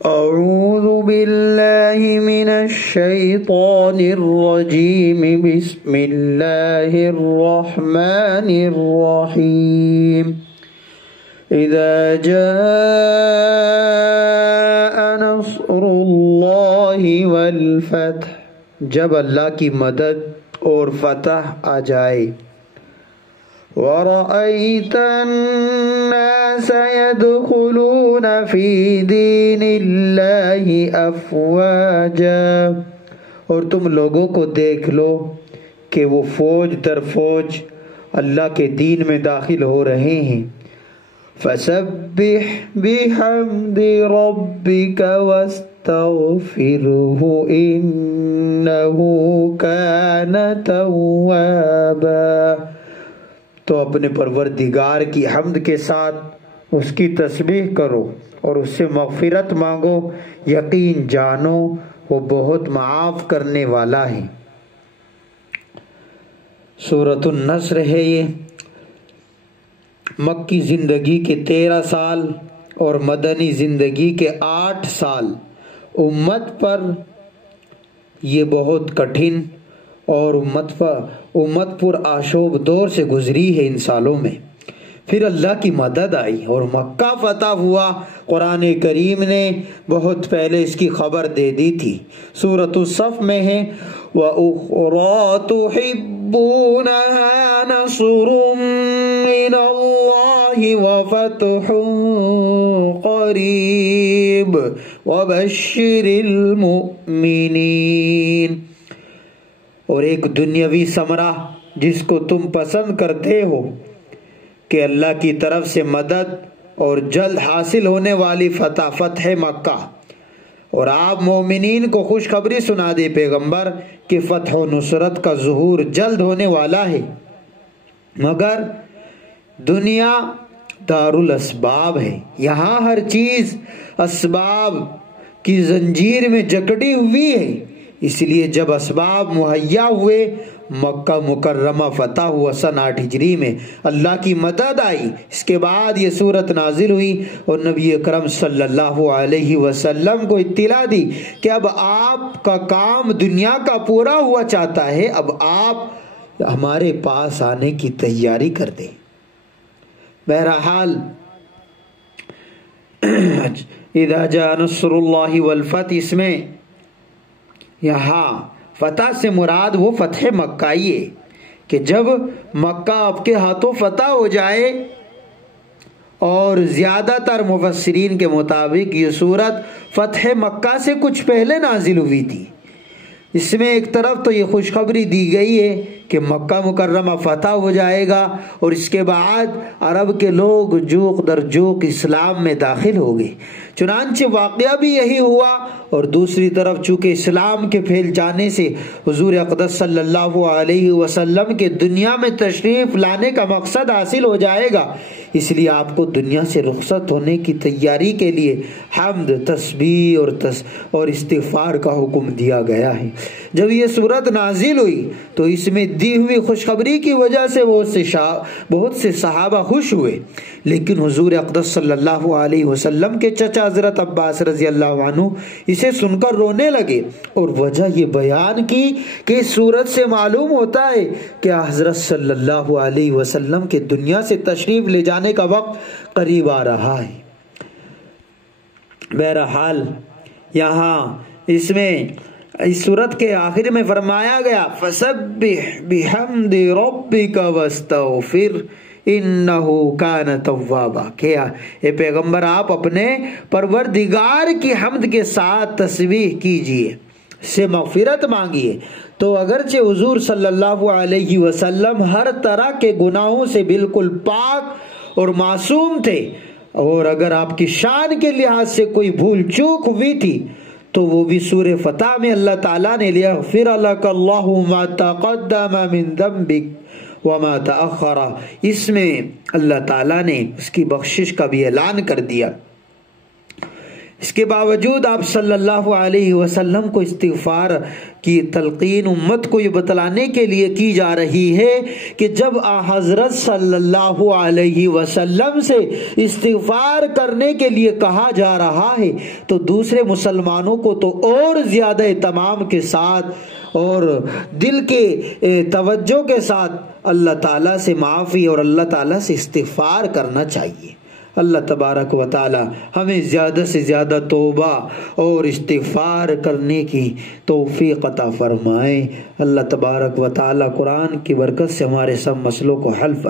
اعوذ باللہ من الشیطان الرجیم بسم اللہ الرحمن الرحیم اذا جاء نصر اللہ والفتح، جب اللہ کی مدد اور فتح آ جائے، وَرَأَيْتَ النَّاسَ يَدْخُلُونَ فِي دِينِ اللَّهِ أَفْوَاجًا، اور تم لوگوں کو دیکھ لو کہ وہ فوج در فوج اللہ کے دین میں داخل ہو رہے ہیں۔ فَسَبِّحْ بِحَمْدِ رَبِّكَ وَاسْتَغْفِرْهُ إِنَّهُ كَانَ تَوَّابًا، تو اپنے پروردگار کی حمد کے ساتھ اس کی تسبیح کرو اور اس سے مغفرت مانگو، یقین جانو وہ بہت معاف کرنے والا ہے۔ سورۃ النصر ہے یہ۔ مکی زندگی کے 13 سال اور مدنی زندگی کے 8 سال امت پر یہ بہت کٹھن اور امت پر آشوب دور سے گزری ہے۔ ان سالوں میں پھر اللہ کی مدد آئی اور مکہ فتح ہوا۔ قرآن کریم نے بہت پہلے اس کی خبر دے دی تھی۔ سورۃ الصف میں ہے وَأُخْرَى تُحِبُّونَهَا نَصْرٌ مِّنَ اللَّهِ وَفَتْحٌ قَرِيبٌ وَبَشِّرِ الْمُؤْمِنِينَ، اور ایک دنیاوی ثمرہ جس کو تم پسند کرتے ہو کہ اللہ کی طرف سے مدد اور جلد حاصل ہونے والی فتح مکہ، اور آپ مومنین کو خوشخبری سنا دے پیغمبر کہ فتح و نصرت کا ظہور جلد ہونے والا ہے۔ مگر دنیا دار الاسباب ہے، یہاں ہر چیز اسباب کی زنجیر میں جکڑی ہوئی ہے، اس لیے جب اسباب مہیا ہوئے، مکہ مکرمہ فتح ہوا سن 8 ہجری میں، اللہ کی مدد آئی۔ اس کے بعد یہ صورت نازل ہوئی اور نبی اکرم صلی اللہ علیہ وسلم کو اطلاع دی کہ اب آپ کا کام دنیا کا پورا ہوا چاہتا ہے، اب آپ ہمارے پاس آنے کی تیاری کر دیں۔ بہرحال اذا جاء نصر اللہ والفتح، اس میں یہاں فتح سے مراد وہ فتح مکہ ہے کہ جب مکہ آپ کے ہاتھوں فتح ہو جائے، اور زیادہ تر مفسرین کے مطابق یہ صورت فتح مکہ سے کچھ پہلے نازل ہوئی تھی۔ اس میں ایک طرف تو یہ خوشخبری دی گئی ہے کہ مکہ مکرمہ فتح ہو جائے گا اور اس کے بعد عرب کے لوگ جوق در جوق اسلام میں داخل ہو گئے، چنانچہ واقعہ بھی یہی ہوا۔ اور دوسری طرف چونکہ اسلام کے پھیل جانے سے حضور اقدس صلی اللہ علیہ وسلم کے دنیا میں تشریف لانے کا مقصد حاصل ہو جائے گا، اس لیے آپ کو دنیا سے رخصت ہونے کی تیاری کے لیے حمد، تسبیح اور استغفار کا حکم دیا گیا ہے۔ جب یہ صورت نازل ہوئی تو اس میں دی ہوئی خوشخبری کی وجہ سے بہت سے صحابہ خوش ہوئے، لیکن حضور اقدس صلی اللہ علیہ وسلم کے چچا حضرت عباس رضی اللہ عنہ اسے سن کر رونے لگے، اور وجہ یہ بیان کی کہ اس صورت سے معلوم ہوتا ہے کہ حضرت صلی اللہ علیہ وسلم کے دنیا سے تشریف لے جانے کا وقت قریب آ رہا ہے۔ بہرحال یہاں اس میں اس صورت کے آخر میں فرمایا گیا فَسَبِّحْ بِحَمْدِ رَبِّكَ وَاسْتَغْفِرْ اِنَّهُ كَانَ تَوَّابًا، کہ اے پیغمبر آپ اپنے پروردگار کی حمد کے ساتھ تسبیح کیجئے، سے مغفرت مانگیے۔ تو اگرچہ حضور صلی اللہ علیہ وسلم ہر طرح کے گناہوں سے بالکل پاک اور معصوم تھے، اور اگر آپ کی شان کے لحاظ سے کوئی بھول چوک ہوئی تھی تو وہ بھی سورہ فتح میں اللہ تعالیٰ نے لِیَغْفِرَ لَكَ اللَّهُ مَا تَقَدَّمَ مِن ذَنبِكَ وَمَا تَأَخَّرَ، اس میں اللہ تعالیٰ نے اس کی بخشش کا بھی اعلان کر دیا۔ اس کے باوجود آپ صلی اللہ علیہ وسلم کو استغفار کی تلقین امت کو یہ بتلانے کے لیے کی جا رہی ہے کہ جب حضرت صلی اللہ علیہ وسلم سے استغفار کرنے کے لیے کہا جا رہا ہے تو دوسرے مسلمانوں کو تو اور زیادہ اہتمام کے ساتھ اور دل کے توجہ کے ساتھ اللہ تعالیٰ سے معافی اور اللہ تعالیٰ سے استغفار کرنا چاہیے۔ اللہ تبارک و تعالی ہمیں زیادہ سے زیادہ توبہ اور استغفار کرنے کی توفیق عطا فرمائے۔ اللہ تبارک و تعالی قرآن کی برکت سے ہمارے سب مسئلوں کو حل فرمائے۔